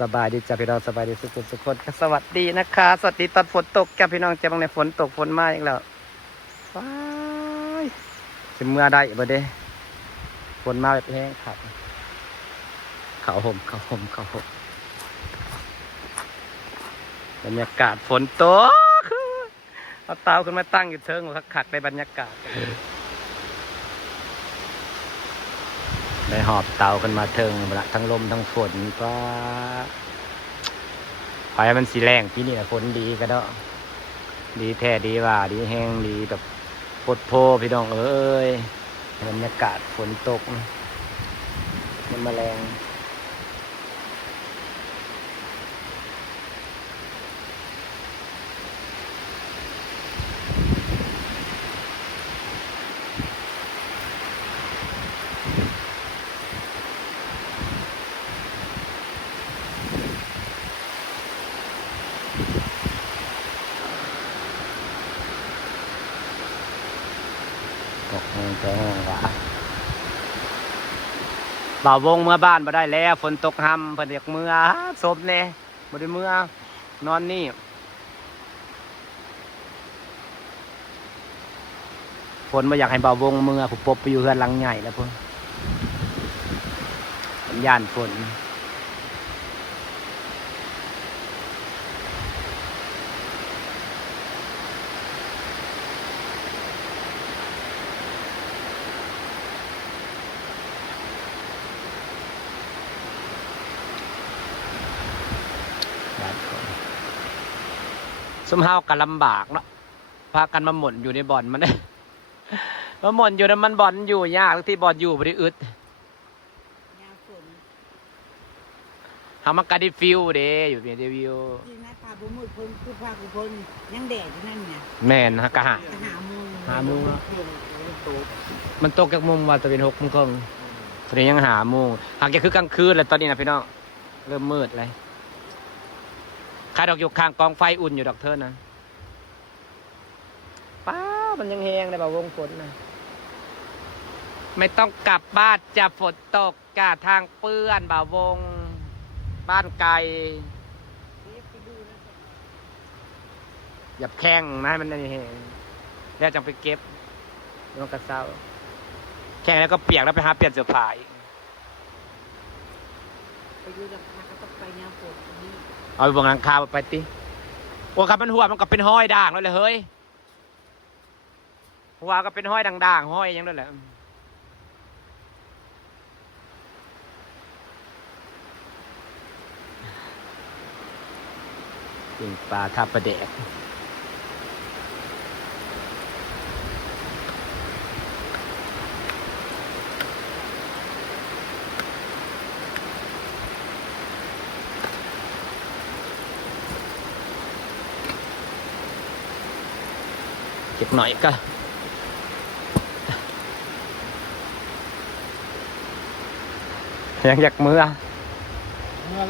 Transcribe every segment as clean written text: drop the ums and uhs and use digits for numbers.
สบายดีจ้ะพี่น้องสบายดีสุขคนสวัสดีนะคะสวัสดีตอนฝนตกจ้ะพี่น้องจะบังในฝนตกฝนมาอีกแล้วว้ายจะเมื่อได้บ่เด้ฝนมาแบบแห้งขับเขาห่มบรรยากาศฝนตกเอาเตาขึ้นมาตั้งอยู่เชิงขักในบรรยากาศได้หอบเตากันมาเทิงทั้งลมทั้งฝนก็ไฟมันสีแรงที่นี่แหละฝนดีก็ได้ดีแท้ดีว่าดีแห้งดีแบบโพดโพพี่น้องเอ้ยบรรยากาศฝนตกมันแมลงบ่าววงเมื่อบ้านมาได้แล้วฝนตกห่ำเพิ่นเรียกเมื่อศพแน่บ่ได้เมื่อนอนนี่ฝนมาอยากให้บ่าววงเมื่อผมปบไปอยู่เฮือนหลังใหญ่แล้วพุ่นสัญญาณฝนสมเฮากันลำบากเนาะพากันมาหม่นอยู่ในบ่อนมันมาหม่นอยู่ในมันบ่อนอยู่ยากที่บ่อนอยู่บริอึดเฮามันก็ได้ฟิวเด้อยู่เพียงแต่วิวจริงนะพาบุมุดคนคือพาบุคนยังแดดอยู่นั่นไงแม่นฮะกะหาโมงมันตกจากมุมว่าจะเป็น6 โมงครึ่งตอนนี้ยังหาโมงหากจะคือกลางคืนแล้วตอนนี้นะพี่น้องเริ่มมืดเลยข้าดอกอยู่ข้างกองไฟอุ่นอยู่ดอกเธอนะป้ามันยังแห้งเลยบ่าววงฝนนะไม่ต้องกลับบ้านจะฝนตกกะทางเปื้อนบ่าววงบ้านไกลอย่าแข้งนะมันนี่แล้วจังไปเก็บลงกระเซ้าแข้งแล้วก็เปียกแล้วไปหาเปลี่ยนเสื้อผ้าอีกไปดูราคาก็ต้องไปงานฝนนี้เอาไปบงหลังคาไปติโอ้ครับมันหัวมันก็เป็นห้อยด่างแล้วเลยเฮ้ยหัวก็เป็นห้อยด่างๆห้อยยังด้วยแหละปิ่งปลาทับประเดกเก็บหน่อยก็ยังอยากเมื่อ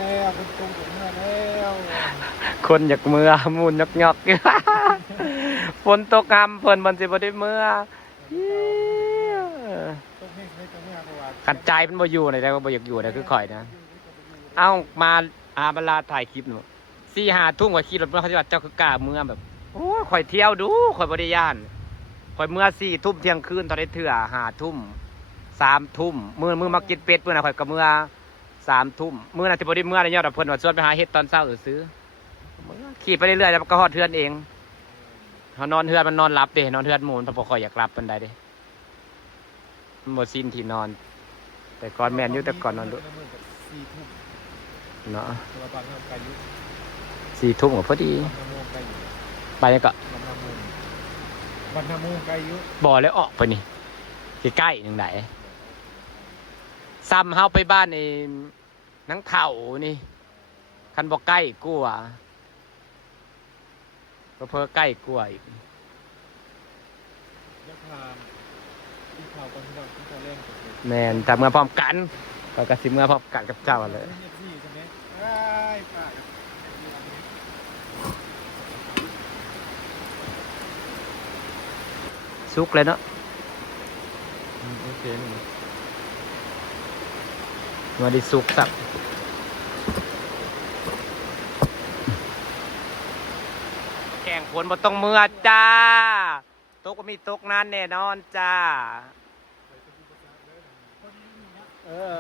แล้วคนตรงเมื่อแล้วคนอยากเมื่อมูนยอกฝนตกงามเพิ่นบันสิบ่ได้เมื่อขัดใจมันบ่อยู่ไหนแต่ว่าบ่อยากอยู่นะคือข่อยนะเอ้ามาบรรลาถ่ายคลิปหนู4-5 ทุ่มข่อยขี่รถเมื่อเขาจะว่าเจ้าคือกล้าเมื่อแบบโอ้ข่อยเที่ยวดูข่อยบ่ได้ย่านข่อยเมื่อ4 ทุ่มเที่ยงคืนตอนได้เถื่อ5 ทุ่ม3 ทุ่มมื้อมากินเป็ดมื้อน่ะข่อยก็เมื่อ3 ทุ่มมื้อน่ะสิบ่ได้เมื่อได้ยอดเพิ่นว่าชวนไปหาเฮ็ดตอนเช้าซื้อขี่ไปเรื่อยๆแล้วก็ฮอดเทือนเองเขานอนเทือนมันนอนหลับเด้นอนเทือนหมูนพอคอยอยากหลับปานใดเด้มันบ่ซิมที่นอนแต่ก่อนแม่นอยู่แต่ก่อนนอนดูเนาะ4 ทุ่มก็พอดีไปยังก็บันนาโมงไกลยุบ่แล้วออกไปนี่ใกล้ๆนึงไหนซ้ำเฮาไปบ้านไอ้นังเฒ่านี่คันบ่ใกล้กว่าเพิ่มใกล้กว่าอีกแมนทำเมื่อพร้อมกันก็กระซิบเมื่อพร้อมกันกับเจ้าเลยสุกเลยเนาะโอเคมาดิสุกสับ ฝนบ่ต้องเมื่อจ้าตกก็มีตกนานแน่นอนจ้าเออ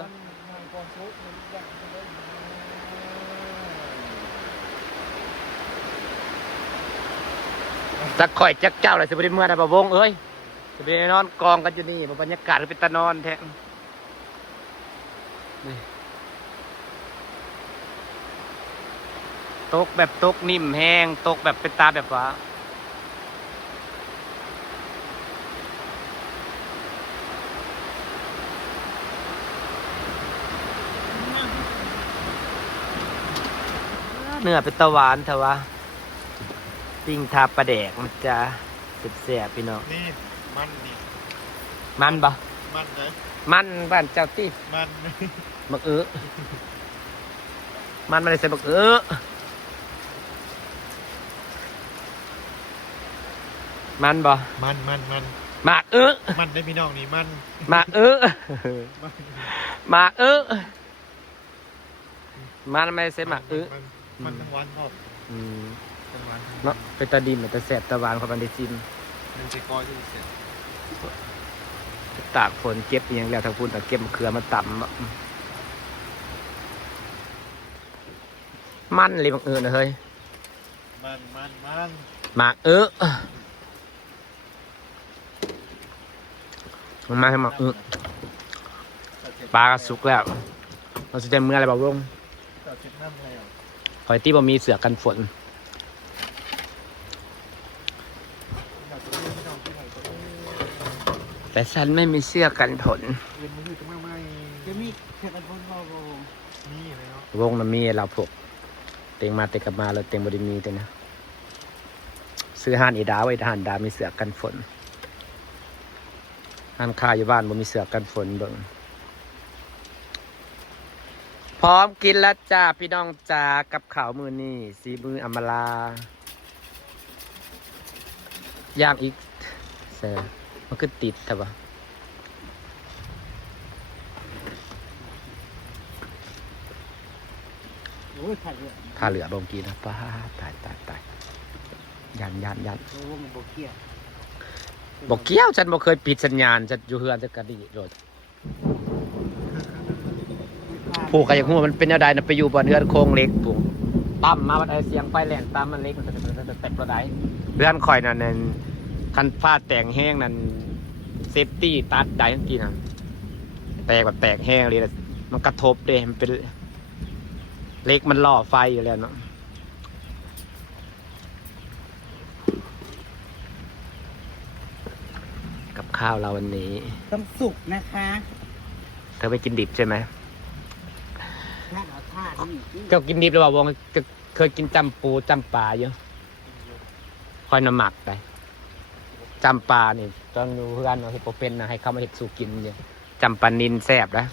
จักข่อยจักเจ้าเลยสิบริเมื่อได้บ่วงเอ้ยสิบรินอนกองกันอยู่นี่บรรยากาศเป็นตะนอนแท้นี่ตกแบบตกนิ่มแห้งตกแบบเป็นตาแบบว่าเนื้อเป็นตะหวานเถอะวะปิ้งทาปลาแดกมันจะเสียบๆพี่น้องนี่มันนี่ มันบ่ มันเลย มันบ้านเจ้าตี้ มัน บักมันไม่ได้ใส่บักมันบ่ มัน หมาก มันได้พี่น้องนี่มัน หมากหมากมันไม่ได้ใส่หมากมันทั้งวันครับ อืม ทั้งวัน เนาะเป็นตาดินเป็นตาแสบตาหวานของมันได้ซิม มันจะก้อยที่เสร็จ ตากฝนเก็บอหยังแล้วทางพูนตะเก็บมะเขือมาต่ำมันเลยบักนะเฮ้ย มัน หมากมันมาให้หมากปลากระสุกแล้วเราจะเมื่ออะไรบ่าวง ต่อเช็ดน้ำแล้ว คอยที่บ่มีเสือกันฝนแต่ฉันไม่มีเสื้อกันฝน เรียนมือจะมาไม่ จะมีเทกันบนบ่บ่ นี่เลยเนาะ วงน้ำมีเราพกเต็งมาเต็งกลับมาเราเต็งบริมีแต่นะซื้อห่านอีดาไว้ห่านดามีเสือกันฝนห่านข้าอยู่บ้านบ่มีเสือกันฝนเบิ่งพร้อมกินแล้วจ้าพี่น้องจ้ากับข้าวมือนี่สีมืออำมาลาย่างอีกเสือมันคือติดแต่ว่า โอ้ยขาดเลย ถ้าเหลือบางทีนะป้าตายยัน โอ้มันบ่เกี่ยว บอกเกี้ยวฉันบอกเคยปิดสัญญาณฉันอยู่เฮือนจะกระดิโดดผูกกับอย่างหัวมันเป็นอะไรนะไปอยู่บนเฮือนโครงเล็กผูกตั้มมาวันไอเสียงไฟแหลงตั้มมันเล็กมันจะเต็มระดับเฮือนคอยนั่นคันผ้าแต่งแห้งนั่นเซฟตี้ตัดได้ทั้งทีนะแตกแบบแตกแห้งเลยมันกระทบเลยมันเป็นเล็กมันล่อไฟอยู่แล้วเนาะกับข้าวเราวันนี้ ต้องสุกนะคะ เธอไปกินดิบใช่ไหม ถ้าเอาท่านี่ เจ้ากินดิบหรือเปล่าวงเคยกินจำปูจำปลาเยอะคอยน้ำหมักไปจำปลานี่ตอนอยู่เพื่อนเราเห็ดโปเป็นนะให้เข้ามาเห็ดสู่กินเยอะจำปลานินแซ่บนะ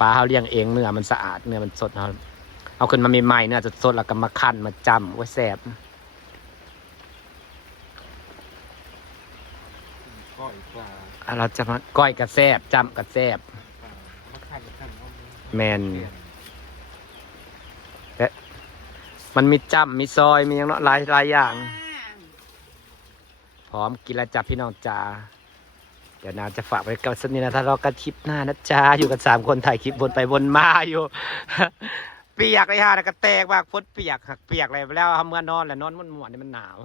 ปลาเขาเลี้ยงเองเนื้อมันสะอาดเนื้อมันสดเอาขึ้นมาใหม่ๆเนื้อสดๆแล้วก็มาคั่นมาจำไว้แซ่บ ก้อยปลา เราจะมาก้อยกระแซบจำกระแซบ มาขัน แมนและมันมีจำมีซอยมีอย่างเนาะหลายอย่างพร้อมกินแล้วจ้ะพี่น้องจ้าเดี๋ยวนาจะฝากไว้กับสักนิดนะถ้าเรากันคลิปหน้านะจ้าอยู่กัน3 คนถ่ายคลิปวนไปวนมาอยู่ เปียกเลยฮะแล้วก็แตกมากฝนเปียกหักเปียกอะไรไปแล้วทำเมื่อนอนแหละนอนมันหมวนนี่มันหนาว